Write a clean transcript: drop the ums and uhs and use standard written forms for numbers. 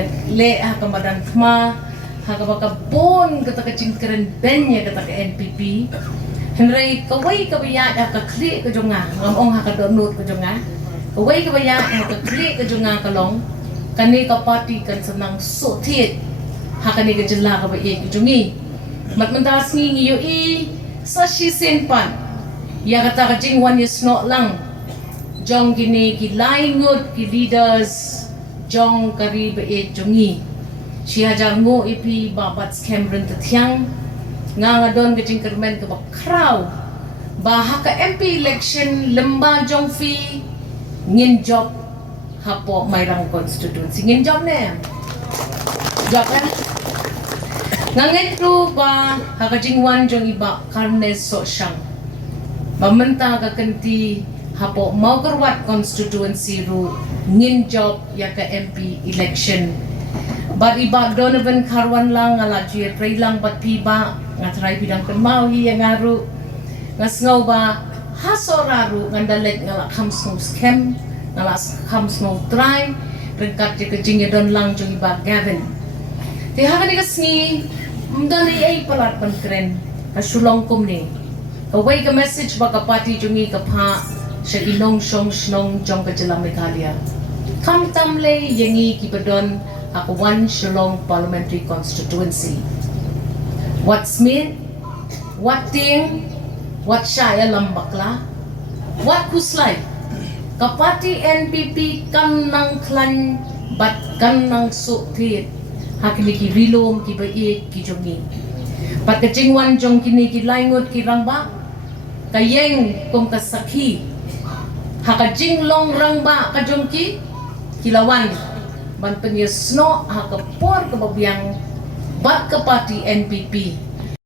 ingat le haka madan thma haka baka bon kata ka Jingkren Beiñ kata ka NPP Hynrei kawai ka baya haka Khlieh ka jonga ngamong haka donut ka jonga kawai ka baya haka Khlieh ka jonga kalong kani ka party kan senang sotiet haka ni ka jela ka bae ka jongi matmandas ngi Iohi sa shi senpan ya kata ka Jingwan yesno lang Jong gini ki laingut ki leaders Jong kari bae jongi siya jango ipi babat Cameron tathyang nga don ka Jingkren ka bakraw baha ka MP election lemba Jong fi ngin job hapo mayrang constituency ngin job ne job kan ngangit tu ba haka Jingwan Jong iba karne so siyang mamenta ka kanti hapo maugarwat constituency ru ngin job ya ka MP election but iba Donovan karwan lang ala juye pray lang bat piba ngatray bidang kemau hi yang ngaru ngasngau ba hasoraru ngandalek ngala kamsno scam ngala kamsno try rengkat je kejingnya don lang jong iba Gavin ti haka ni kasni mdani ay palat Jingkren kasulong kum ni kawai ka message ba ka party jongi ka pa siya inong snong jong ka jela Meghalaya kam tamle yengi kibadon ako one Shillong parliamentary constituency what's mean what thing what shaya lambakla what kuslay kapati NPP kan nang klan bat kan nang sutit hakini ki rilom ki bae ki jongi pat ka Jingwan Jong kini ki laingot ki rangba kayeng kong kasakhi haka Jinglong rangba ka jongki kilawan ban penyesno haka por ke babiang bat ke parti NPP